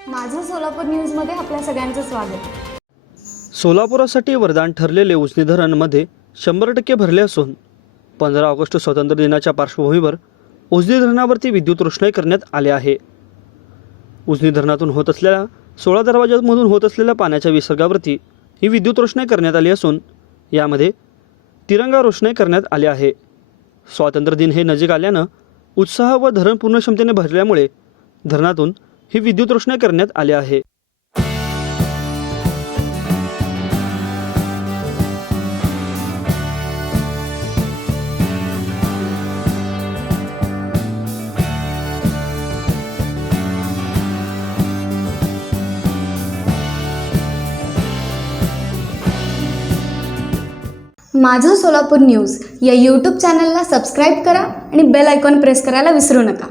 सोलापूर न्यूजमध्ये आपल्या सगळ्यांचं स्वागत. सोलापुरासाठी वरदान ठरलेले उजनी धरणमध्ये शंभर टक्के भरले असून पंधरा ऑगस्ट स्वातंत्र्य दिनाच्या पार्श्वभूमीवर उजनी धरणावरती विद्युत रोषणाई करण्यात आले आहे. उजनी धरणातून होत असलेल्या सोळा दरवाजामधून होत असलेल्या पाण्याच्या विसर्गावरती ही विद्युत रोषणाई करण्यात आली असून यामध्ये तिरंगा रोषणाई करण्यात आली आहे. स्वातंत्र्य दिन हे नजीक आल्यानं उत्साह व धरण पूर्ण क्षमतेने भरल्यामुळे धरणातून ही विद्युत रोषण करण्यात आले आहे. माझं सोलापूर न्यूज या यूट्यूब चॅनलला सबस्क्राईब करा आणि बेल आयकॉन प्रेस करायला विसरू नका.